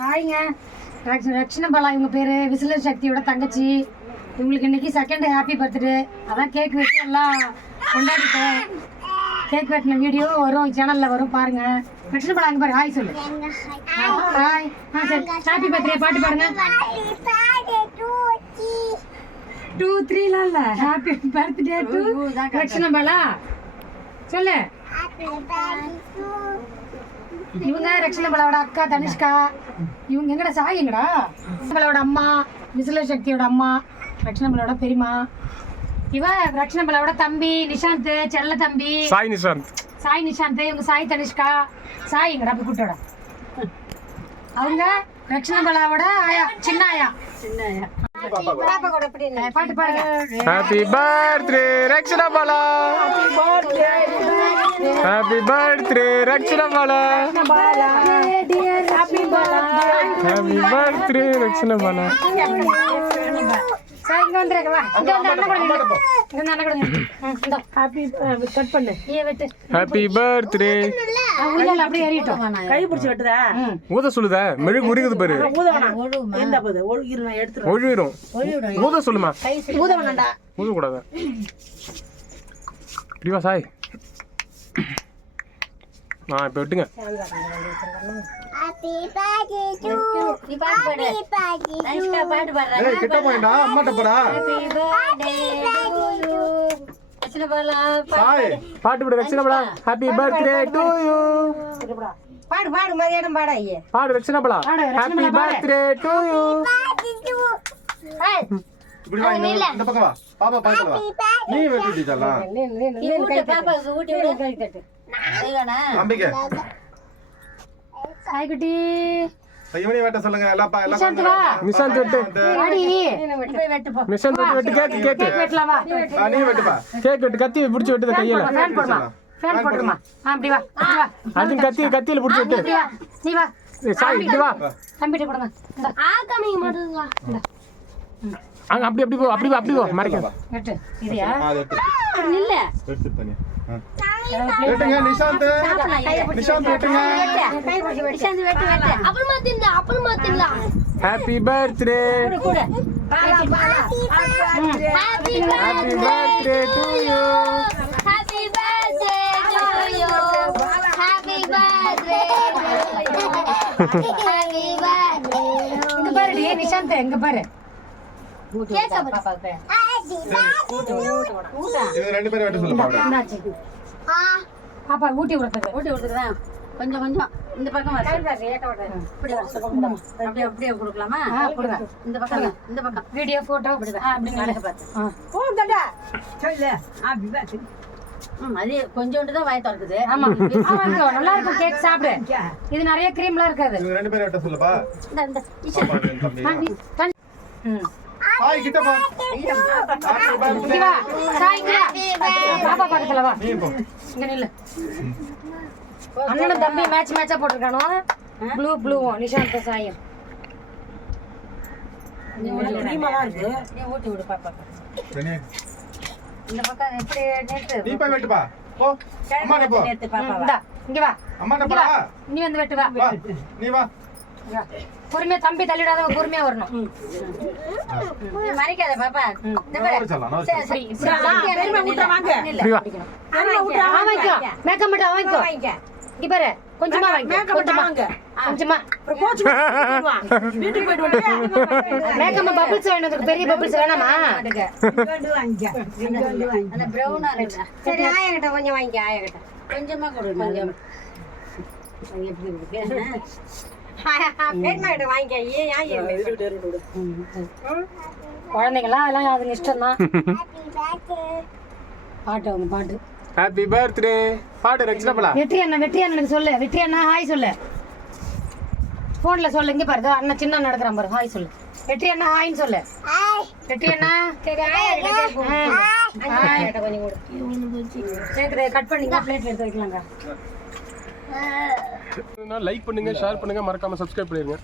ஹாய்ங்க, ரக்ஷனா பாலா இவங்க பேர். விசிலர் சக்தியோட தங்கச்சி. இவங்களுக்கு இன்னைக்கு செகண்ட் ஹாப்பி பர்த்டே. அதான் கேக் வெட்டி எல்லாம் கொண்டாடிட்டேன். கேக் வெட்டின வீடியோ வரும், சேனலில் வரும், பாருங்க. ரக்ஷனா பாலா அங்கே பாரு, ஹாய் சொல்லு. ஹாய். சரி, ஹாப்பி பர்த்டே பாட்டு பாருங்க. 2 3லாம் இல்லை, happy birthday to Rakshana Bala சொல்லு. இவங்க ரக்ஷனா பாலாவோட அக்கா தனிஷ்கா. இவங்க எங்கடா சாய் எங்கடா? பாலாவோட அம்மா, விசிலர் சக்தியோட அம்மா, ரக்ஷனா பாலாவோட பெரியம்மா. இவ ரக்ஷனா பாலாவோட தம்பி நிஷாந்த், செல்ல தம்பி சாய் நிஷாந்த். இவங்க சாய் தனிஷ்கா. சாய் எங்கடா போய் கூட்டோட. அவங்க ரக்ஷனா பாலாவோட ஆயா, சின்ன ஆயா. பாட்டு பாருங்க. Happy birthday Rakshana Bala. Happy birthday Rakshana Bala. Happy birthday Rakshana Bala. இங்க வந்துருங்க, வா. இங்க வந்து அண்ணன் கூட நில்லு. இங்க வந்து அண்ணன் கூட நில்லு. இந்தா ஹாப்பி கட் பண்ணு. நீ வெட்டு. Happy birthday. அவங்க அப்படியே ஏறிட்டோம். கை பிடிச்சு வெட்டுதா? ஊத சொல்லுதா? மெழுகு உருகுது பாரு. ஊத வேணாம். எந்த போது ஒழுகிரு, நான் எடுத்துறேன். ஒழுகிரும். ஊத சொல்லுமா? ஊத வேணாம்டா. ஊத கூடாது. இப்படி வா சாய். இப்ப வெட்டுங்க. Happy birthday to you. Happy birthday. Anushka பாட்டு பாடுறா. ஏய் கிட்ட போடா, அம்மாட்ட போடா. Happy birthday to you. Rakshana Bala Sai பாட்டு பாடு Rakshana Bala. Happy birthday to you. பாடு பாடு மரியாதை பாடு. ஐயே பாடு Rakshana Bala. Happy birthday to you. ஏய் இப்படி வா, இந்த பக்கம் வா. பாப்பா பாக்கல வா. நீ வெட்டிட்டீங்களா? ஊட்டி பாப்பாக்கு ஊட்டி விடு. கை தட்டு. செய்வானா? அம்பிகே. சாய் குட்டி. இவனே வெட்ட சொல்லுங்க. எல்லாம் நிஷாந்த் வா. நிஷாந்த் வெட்டு. வாடி. போய் வெட்டு போ. நிஷாந்த் வெட்டு. கேக் வெட்டலாம் வா. நீ வெட்டுப்பா. கேக் வெட்டு. கத்தி பிடிச்சு வெட்டுத கையில. ஃபேன் போடுமா. ஃபேன் போடுமா. அப்படி வா. அப்படி வா. அது கத்தியில பிடிச்சு வெட்டு. அப்படி வா. நீ வா. சாய் இப்படி வா. தம்பிட்ட கொடுங்க. இந்த ஆகமிங்க மாட்டேங்க. அங்க அப்படி போ மறைக்க. வெட்டு. இதுயா? நில்ல. வெட்டு பண்ணி. வெட்டுங்க நிஷாந்த். நிஷாந்த் வெட்டுங்க. கை பிடிச்சு வெட்டு. நிஷாந்த் வெட்டு வெட்டு. அப்புறமா தின்னலாம். Happy birthday. கூட. Bala Bala. Happy happy birthday to you. Happy birthday to you. Happy birthday to you. Happy birthday. இங்க பாருடி நிஷாந்த், இங்க பாரு. கேக்க பாப்பா. இது ரெண்டு பேரும் வெட்ட சொல்லு பாப்பா. என்னாச்சு? பாப்பா ஊட்டி விடுறது. ஊட்டி விட்டுறேன். கொஞ்சம் இந்த பக்கம் வர. இப்படி வர சொல்லுங்க. அப்படியே கொடுக்கலாமா? கொடுங்க. இந்த பக்கம் வீடியோ போட்டோ அப்படி அழகு பார்த்து. போந்தடா சொல்லு. அது கொஞ்சோண்டு தான் வாய் திறக்குது. ஆமா ஆமா, நல்லா இருக்கும் கேக் சாப்பிடு. இது நிறைய கிரீம்லாம் இருக்காது. இது ரெண்டு பேரும் வெட்ட சொல்லுப்பா. இந்த சாய் கிட்ட போ. இங்க வா. சாய் இங்க வா. பாப்பா பக்கத்துல வா. நீ போ. இங்க நில்லு. அண்ணனும் தம்பி மேட்சா போட்டுருக்கானோ. ப்ளூவும் நிஷாந்த் சாயும். நீமா இருக்கு. நீ ஊட்டி விடு பாப்பா. ரெனே இந்த பக்கம் எப்படி நேத்து நீ போய் வெட்டுப்பா. போ. அம்மாட்ட போ. நேத்து பாப்பா. இந்தா இங்க வா. அம்மாட்ட இங்க போடா. வா. நீ வந்து வெட்டு வா. வா. நீ வா. இங்க வா. பொறுமையா தம்பி தள்ளிடாத, பொறுமையா வரணும். நீ மறைக்காத பாப்பா. இந்த பாரு. சரி பெருமை ஊட்ற வாங்க. இப்படி வா. பெருமை ஊட்ற வாங்கிக்கோ. மேக்கப் மட்டும் வாங்கிக்கோ. இங்க பாரு, கொஞ்சமா வாங்கிக்கோ. கொஞ்சமா. கோச்சு வீட்டுக்கு போய்ட்டு வந்து மேக்கப் பபிள்ஸ் வேணும். பெரிய பபிள்ஸ் வேணாமா? அந்த பிரவுனா இருக்கு. சரி ஆயகிட்ட கொஞ்சம் வாங்கிக்க. ஆயகிட்ட கொஞ்சமா கொடு. கொஞ்சம் குழந்தைங்களா அதெல்லாம் அதுங்க இஷ்டம் தான். பாட்டு அவங்க பாட்டு. Happy birthday. பாடு ரக்ஷனா பாலா. வெற்றி அண்ணனுக்கு சொல்லு. வெற்றி அண்ணா ஹாய் சொல்லு. போன்ல சொல்லு. இங்க பாரு, அண்ணன் சின்ன நடக்கிறான் பாரு. ஹாய் சொல்லு. வெற்றி அண்ணா ஹாய்னு சொல்லு. வெற்றி அண்ணா கொஞ்சம் கட் பண்ணிங்க, பிளேட்ல எடுத்து வைக்கலாங்க. லைக் பண்ணுங்க, ஷேர் பண்ணுங்க, மறக்காம சப்ஸ்கிரைப் பண்ணிருங்க.